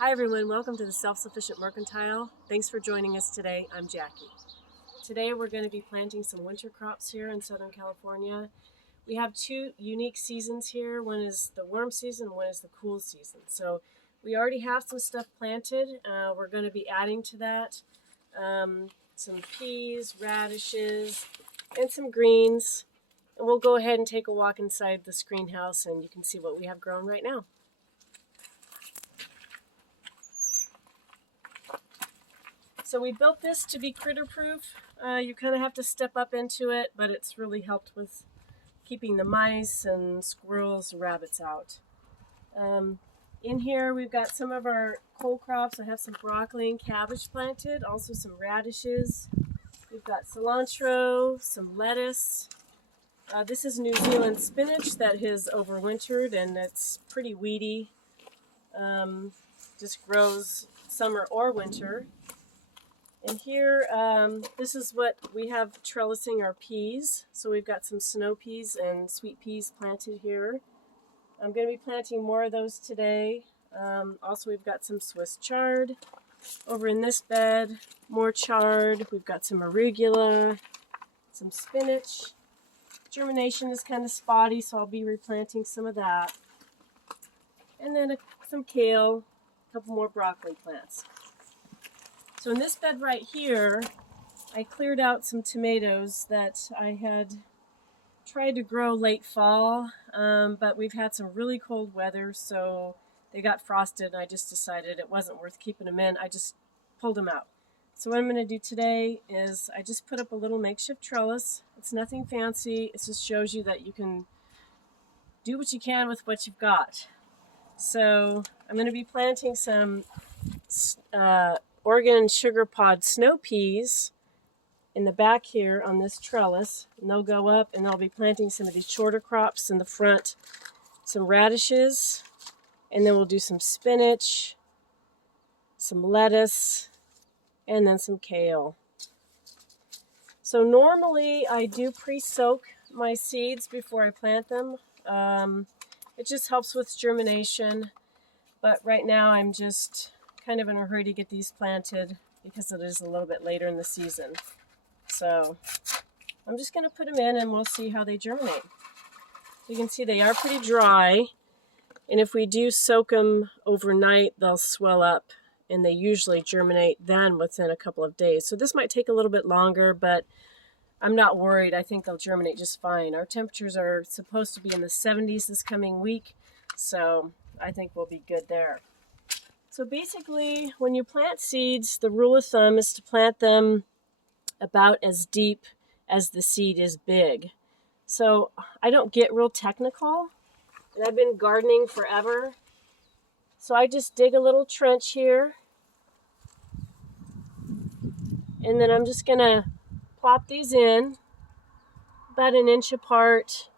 Hi everyone, welcome to the Self-Sufficient Mercantile. Thanks for joining us today. I'm Jackie. Today we're going to be planting some winter crops here in Southern California. We have two unique seasons here. One is the warm season, one is the cool season. So we already have some stuff planted. We're going to be adding to that some peas, radishes, and some greens. And we'll go ahead and take a walk inside this greenhouse and you can see what we have grown right now. So we built this to be critter proof. You kind of have to step up into it, but it's really helped with keeping the mice and squirrels and rabbits out. In here we've got some of our cole crops. I have some broccoli and cabbage planted, also some radishes. We've got cilantro, some lettuce. This is New Zealand spinach that has overwintered and it's pretty weedy. Just grows summer or winter. And here, this is what we have trellising our peas. So we've got some snow peas and sweet peas planted here. I'm going to be planting more of those today. Also, we've got some Swiss chard. Over in this bed, more chard. We've got some arugula, some spinach. Germination is kind of spotty, so I'll be replanting some of that. And then some kale, a couple more broccoli plants. So in this bed right here, I cleared out some tomatoes that I had tried to grow late fall, but we've had some really cold weather, so they got frosted, and I just decided it wasn't worth keeping them in. I just pulled them out. So what I'm going to do today is I just put up a little makeshift trellis. It's nothing fancy. It just shows you that you can do what you can with what you've got. So I'm going to be planting some Oregon sugar pod snow peas in the back here on this trellis, and they'll go up, and I'll be planting some of these shorter crops in the front, some radishes, and then we'll do some spinach, some lettuce, and then some kale. So normally I do pre-soak my seeds before I plant them. It just helps with germination, but right now I'm just kind of in a hurry to get these planted because it is a little bit later in the season. So I'm just going to put them in and we'll see how they germinate. You can see they are pretty dry, and if we do soak them overnight, they'll swell up, and they usually germinate then within a couple of days. So this might take a little bit longer, but I'm not worried. I think they'll germinate just fine. Our temperatures are supposed to be in the 70s this coming week, so I think we'll be good there. So basically, when you plant seeds, the rule of thumb is to plant them about as deep as the seed is big. So I don't get real technical, and I've been gardening forever. So I just dig a little trench here, and then I'm just going to plop these in about an inch apart,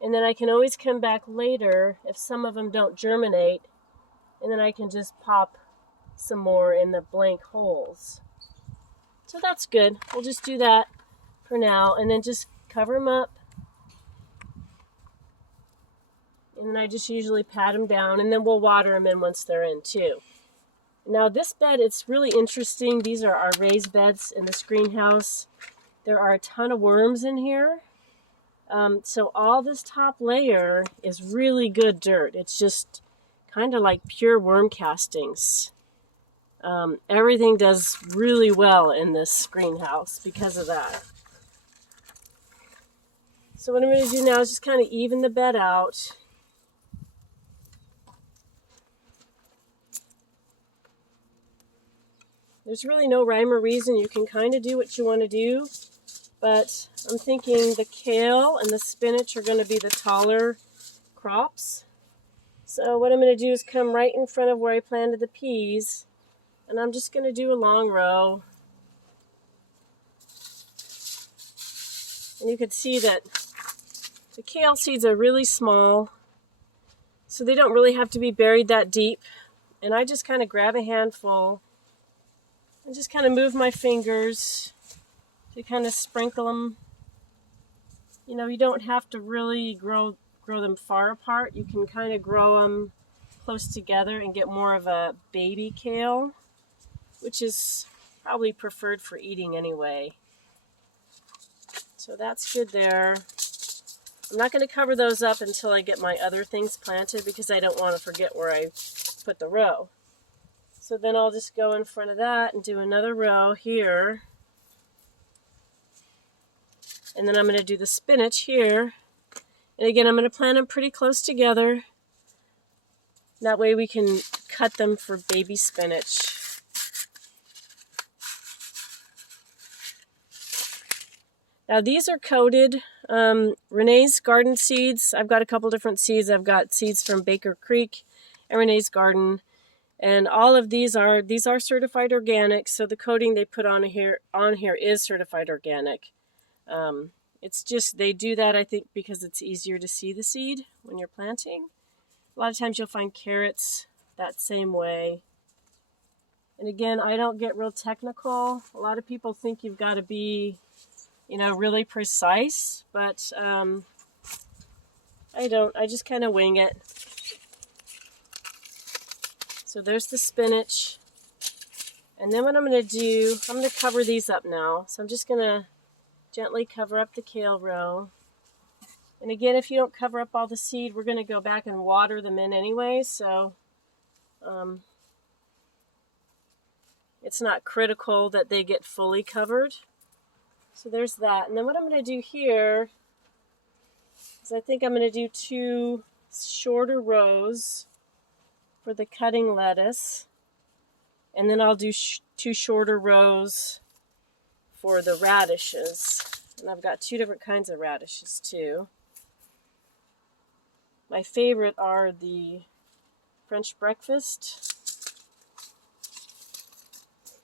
and then I can always come back later if some of them don't germinate, and then I can just pop some more in the blank holes. So that's good. We'll just do that for now, and then just cover them up. And then I just usually pat them down, and then we'll water them in once they're in too. Now this bed, it's really interesting. These are our raised beds in this greenhouse. There are a ton of worms in here. So all this top layer is really good dirt. It's just kind of like pure worm castings. Everything does really well in this greenhouse because of that. So what I'm going to do now is just kind of even the bed out. There's really no rhyme or reason. You can kind of do what you want to do, but I'm thinking the kale and the spinach are going to be the taller crops. So what I'm going to do is come right in front of where I planted the peas, and I'm just going to do a long row. And you can see that the kale seeds are really small, so they don't really have to be buried that deep. And I just kind of grab a handful and just kind of move my fingers to kind of sprinkle them. You don't have to really grow them far apart. You can kind of grow them close together and get more of a baby kale, which is probably preferred for eating anyway. So that's good there. I'm not going to cover those up until I get my other things planted because I don't want to forget where I put the row. So then I'll just go in front of that and do another row here. And then I'm going to do the spinach here. And again, I'm going to plant them pretty close together. That way we can cut them for baby spinach. Now these are coated Renee's Garden seeds. I've got a couple different seeds. I've got seeds from Baker Creek and Renee's Garden. And all of these are certified organic. So the coating they put on here is certified organic. It's just, they do that, I think, because it's easier to see the seed when you're planting. A lot of times you'll find carrots that same way. And again, I don't get real technical. A lot of people think you've got to be, really precise, but I don't. I just kind of wing it. So there's the spinach. And then what I'm going to do, I'm going to cover these up now. So I'm just going to gently cover up the kale row. And again, if you don't cover up all the seed, we're going to go back and water them in anyway. So it's not critical that they get fully covered. So there's that. And then what I'm going to do here is I think I'm going to do 2 shorter rows for the cutting lettuce. And then I'll do 2 shorter rows for the radishes. And I've got 2 different kinds of radishes too. My favorite are the French breakfast.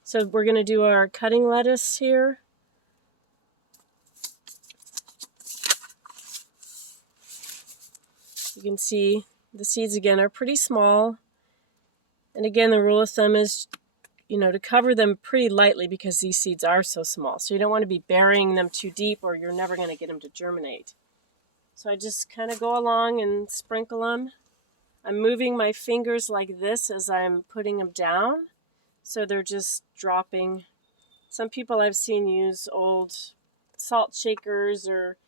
So we're going to do our cutting lettuce here. You can see the seeds again are pretty small. And again, the rule of thumb is, to cover them pretty lightly because these seeds are so small. So you don't want to be burying them too deep or you're never going to get them to germinate. So I just kind of go along and sprinkle them. I'm moving my fingers like this as I'm putting them down. So they're just dropping. Some people I've seen use old salt shakers or,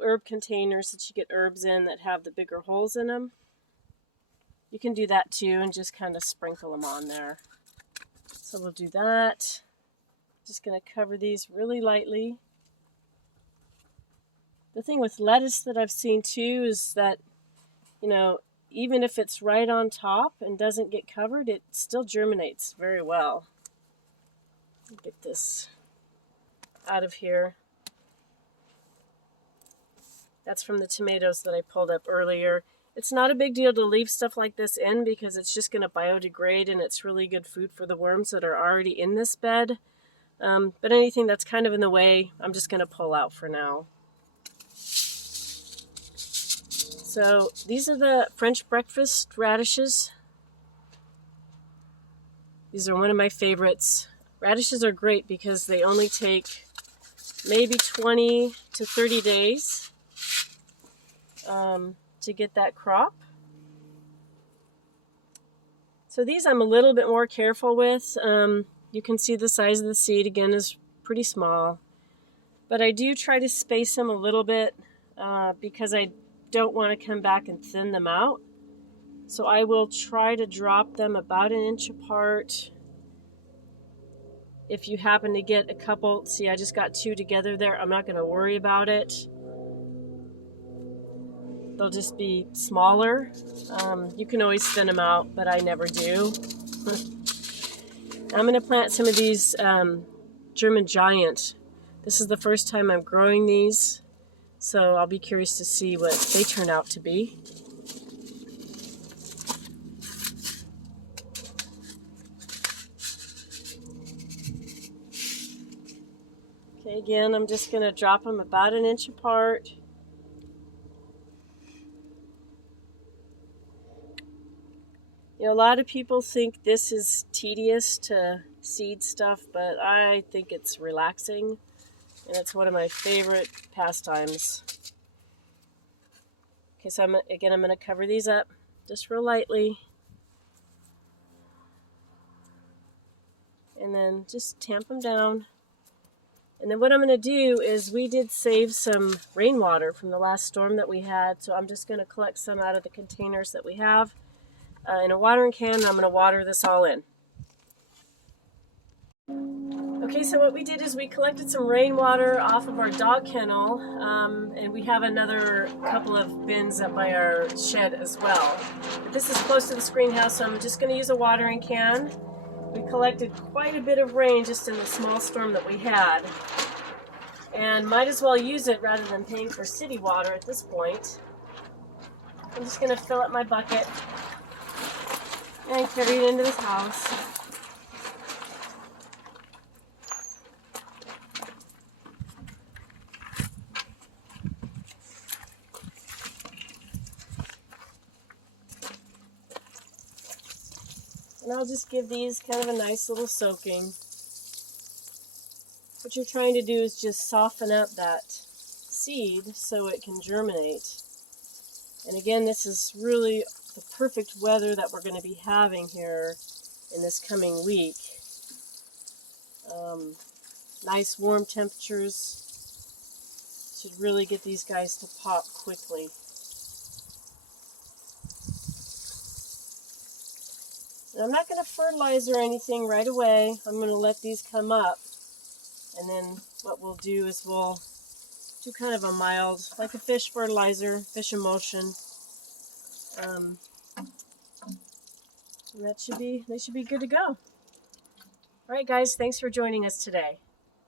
herb containers that you get herbs in that have the bigger holes in them. You can do that too and just kind of sprinkle them on there. So we'll do that. Just going to cover these really lightly. The thing with lettuce that I've seen too is that, even if it's right on top and doesn't get covered, it still germinates very well. Get this out of here. That's from the tomatoes that I pulled up earlier. It's not a big deal to leave stuff like this in because it's just going to biodegrade and it's really good food for the worms that are already in this bed. But anything that's kind of in the way, I'm just going to pull out for now. So these are the French breakfast radishes. These are one of my favorites. Radishes are great because they only take maybe 20 to 30 days to get that crop. So these I'm a little bit more careful with. You can see the size of the seed again is pretty small. But I do try to space them a little bit because I don't want to come back and thin them out. So I will try to drop them about 1 inch apart. If you happen to get a couple, see I just got 2 together there, I'm not going to worry about it. They'll just be smaller. You can always thin them out, but I never do. I'm going to plant some of these German Giant. This is the first time I'm growing these, so I'll be curious to see what they turn out to be. Okay, again, I'm just going to drop them about 1 inch apart. A lot of people think this is tedious to seed stuff, but I think it's relaxing, and it's one of my favorite pastimes. Okay, so I'm going to cover these up. just real lightly. And then just tamp them down. And then what I'm going to do is we did save some rainwater from the last storm that we had, so I'm just going to collect some out of the containers that we have in a watering can, and I'm going to water this all in. Okay, so what we did is we collected some rainwater off of our dog kennel, and we have another couple of bins up by our shed as well. But this is close to the greenhouse, so I'm just going to use a watering can. We collected quite a bit of rain just in the small storm that we had, and might as well use it rather than paying for city water at this point. I'm just going to fill up my bucket and carry it into this house. And I'll just give these kind of a nice little soaking. What you're trying to do is just soften up that seed so it can germinate. And again, this is really the perfect weather that we're going to be having here in this coming week. Nice warm temperatures should really get these guys to pop quickly. And I'm not going to fertilize or anything right away. I'm going to let these come up. And then what we'll do is we'll do kind of a mild, like a fish fertilizer, fish emulsion. And they should be good to go. All right, guys, thanks for joining us today.